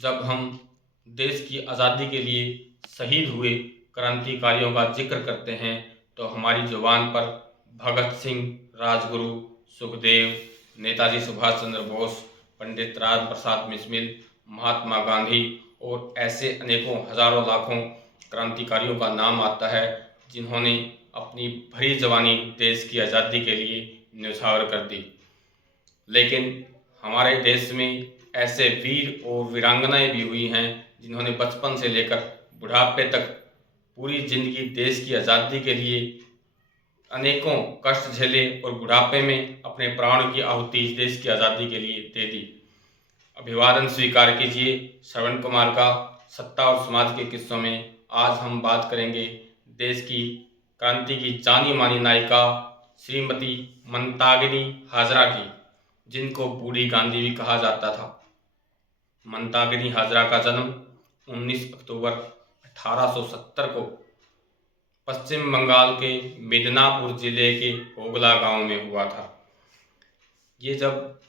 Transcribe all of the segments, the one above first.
जब हम देश की आज़ादी के लिए शहीद हुए क्रांतिकारियों का जिक्र करते हैं तो हमारी जुबान पर भगत सिंह, राजगुरु, सुखदेव, नेताजी सुभाष चंद्र बोस, पंडित राम प्रसाद बिस्मिल, महात्मा गांधी और ऐसे अनेकों हजारों लाखों क्रांतिकारियों का नाम आता है जिन्होंने अपनी भरी जवानी देश की आज़ादी के लिए न्यौछावर कर दी। लेकिन हमारे देश में ऐसे वीर और वीरांगनाएं भी हुई हैं जिन्होंने बचपन से लेकर बुढ़ापे तक पूरी जिंदगी देश की आज़ादी के लिए अनेकों कष्ट झेले और बुढ़ापे में अपने प्राणों की आहुति देश की आज़ादी के लिए दे दी। अभिवादन स्वीकार कीजिए श्रवण कुमार का सत्ता और समाज के किस्सों में। आज हम बात करेंगे देश की क्रांति की जानी मानी नायिका श्रीमती मंतागिनी हाजरा की, जिनको बूढ़ी गांधी भी कहा जाता था। मंतागिनी हाजरा का जन्म 19 अक्टूबर 1870 को पश्चिम बंगाल के मिदनापुर जिले के होगला गांव में हुआ था। ये जब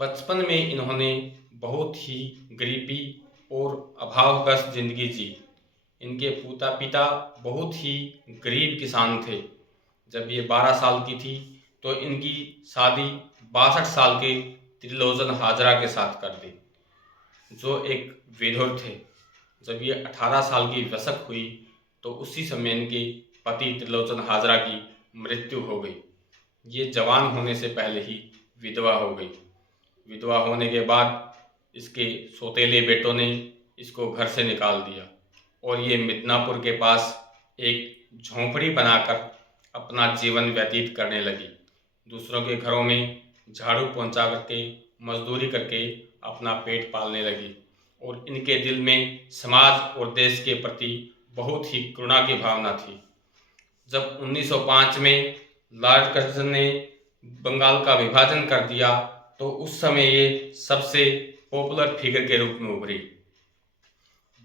बचपन में इन्होंने बहुत ही गरीबी और अभावग्रस्त जिंदगी जी। इनके पिता बहुत ही गरीब किसान थे। जब ये 12 साल की थी तो इनकी शादी 62 साल के त्रिलोचन हाजरा के साथ कर दी, जो एक विधुर थे। जब ये 18 साल की वयस्क हुई तो उसी समय इनके पति त्रिलोचन हाजरा की मृत्यु हो गई। ये जवान होने से पहले ही विधवा हो गई। विधवा होने के बाद इसके सौतेले बेटों ने इसको घर से निकाल दिया और ये मिदनापुर के पास एक झोंपड़ी बनाकर अपना जीवन व्यतीत करने लगी। दूसरों के घरों में झाड़ू पहुंचा करके मजदूरी करके अपना पेट पालने लगी और इनके दिल में समाज और देश के प्रति बहुत ही करुणा की भावना थी। जब 1905 में लॉर्ड कर्जन ने बंगाल का विभाजन कर दिया तो उस समय ये सबसे पॉपुलर फिगर के रूप में उभरी।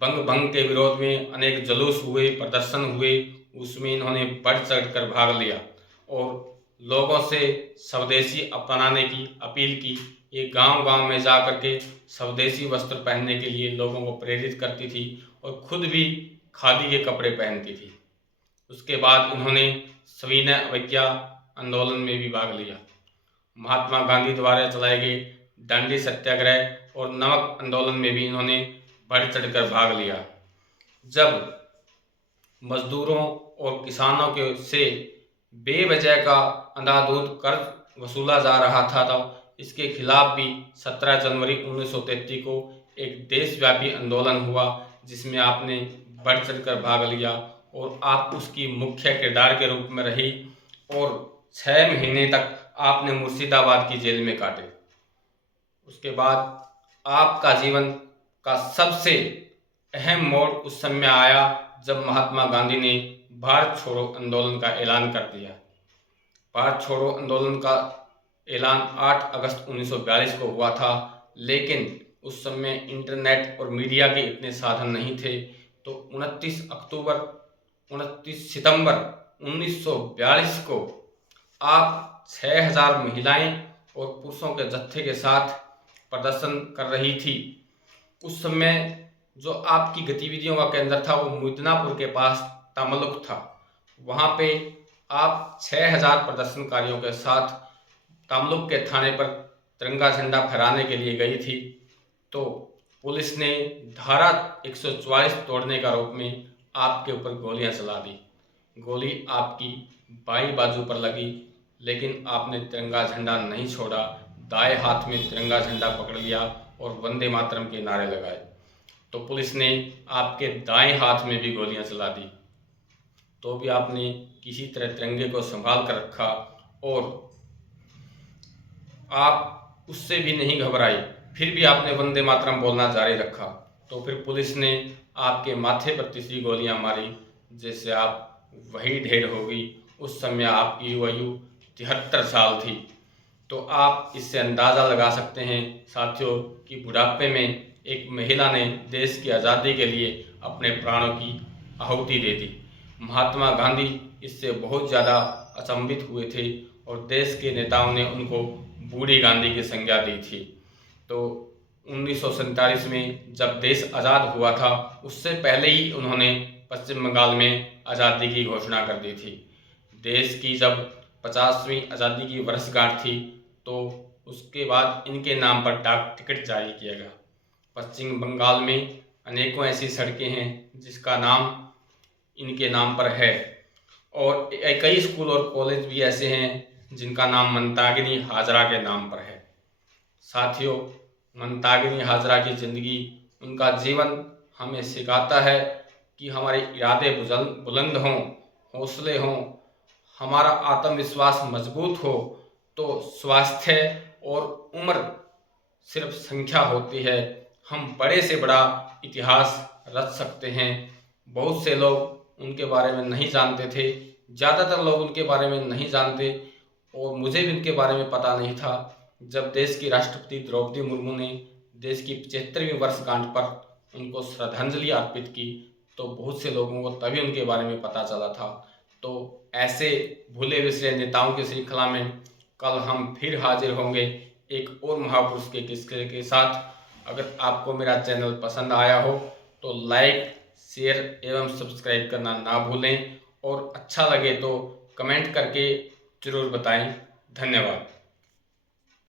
बंग भंग के विरोध में अनेक जुलूस हुए, प्रदर्शन हुए, उसमें इन्होंने बढ़ चढ़ कर भाग लिया और लोगों से स्वदेशी अपनाने की अपील की। ये गांव गांव में जा कर के स्वदेशी वस्त्र पहनने के लिए लोगों को प्रेरित करती थी और खुद भी खादी के कपड़े पहनती थी। उसके बाद इन्होंने सविनय अवज्ञा आंदोलन में भी भाग लिया। महात्मा गांधी द्वारा चलाए गए दांडी सत्याग्रह और नमक आंदोलन में भी इन्होंने बढ़ चढ़कर भाग लिया। जब मजदूरों और किसानों के से बेवजह का अंधाधुंध कर्ज वसूला जा रहा था तो इसके खिलाफ भी 17 जनवरी 1933 को एक देशव्यापी आंदोलन हुआ, जिसमें आपने बढ़ चढ़कर भाग लिया और आप उसकी मुख्य किरदार के रूप में रही और 6 महीने तक आपने मुर्शिदाबाद की जेल में काटे। उसके बाद आपका जीवन का सबसे अहम मोड़ उस समय आया जब महात्मा गांधी ने भारत छोड़ो आंदोलन का ऐलान कर दिया। भारत छोड़ो आंदोलन का ऐलान 8 अगस्त 1942 को हुआ था, लेकिन उस समय इंटरनेट और मीडिया के इतने साधन नहीं थे। तो 29 सितंबर 1942 को आप 6000 महिलाएं और पुरुषों के जत्थे के साथ प्रदर्शन कर रही थी। उस समय जो आपकी गतिविधियों का केंद्र था वो मिदनापुर के पास तमलुक था। वहाँ पे आप 6000 प्रदर्शनकारियों के साथ तमलुक के थाने पर तिरंगा झंडा फहराने के लिए गई थी। तो पुलिस ने धारा 144 तोड़ने का आरोप में आपके ऊपर गोलियां चला दी। गोली आपकी बाईं बाजू पर लगी, लेकिन आपने तिरंगा झंडा नहीं छोड़ा। दाएं हाथ में तिरंगा झंडा पकड़ लिया और वंदे मातरम के नारे लगाए। तो पुलिस ने आपके दाएं हाथ में भी गोलियां चला दी, तो भी आपने किसी तरह तिरंगे को संभाल कर रखा और आप उससे भी नहीं घबराई। फिर भी आपने वंदे मातरम बोलना जारी रखा। तो फिर पुलिस ने आपके माथे पर तीसरी गोलियां मारी, जैसे आप वही ढेर होगी। उस समय आपकी आयु 73 साल थी। तो आप इससे अंदाज़ा लगा सकते हैं साथियों कि बुढ़ापे में एक महिला ने देश की आज़ादी के लिए अपने प्राणों की आहुति दे दी। महात्मा गांधी इससे बहुत ज़्यादा अचंभित हुए थे और देश के नेताओं ने उनको बूढ़ी गांधी की संज्ञा दी थी। तो 1947 में जब देश आज़ाद हुआ था, उससे पहले ही उन्होंने पश्चिम बंगाल में आज़ादी की घोषणा कर दी थी। देश की जब 50वीं आज़ादी की वर्षगांठ थी, तो उसके बाद इनके नाम पर डाक टिकट जारी किया गया। पश्चिम बंगाल में अनेकों ऐसी सड़कें हैं जिसका नाम इनके नाम पर है, और कई स्कूल और कॉलेज भी ऐसे हैं जिनका नाम मंदाकिनी हाजरा के नाम पर है। साथियों, मंदाकिनी हाजरा की ज़िंदगी, उनका जीवन हमें सिखाता है कि हमारे इरादे बुलंद हों, हौसले हों, हमारा आत्मविश्वास मजबूत हो, तो स्वास्थ्य और उम्र सिर्फ संख्या होती है। हम बड़े से बड़ा इतिहास रच सकते हैं। बहुत से लोग उनके बारे में नहीं जानते थे, ज़्यादातर लोग उनके बारे में नहीं जानते, और मुझे भी उनके बारे में पता नहीं था। जब देश की राष्ट्रपति द्रौपदी मुर्मू ने देश की 75वीं वर्षगांठ पर उनको श्रद्धांजलि अर्पित की, तो बहुत से लोगों को तभी उनके बारे में पता चला था। तो ऐसे भूले बिसरे नेताओं की श्रृंखला में कल हम फिर हाजिर होंगे एक और महापुरुष के किस्से के साथ। अगर आपको मेरा चैनल पसंद आया हो तो लाइक, शेयर एवं सब्सक्राइब करना ना भूलें, और अच्छा लगे तो कमेंट करके ज़रूर बताएं। धन्यवाद।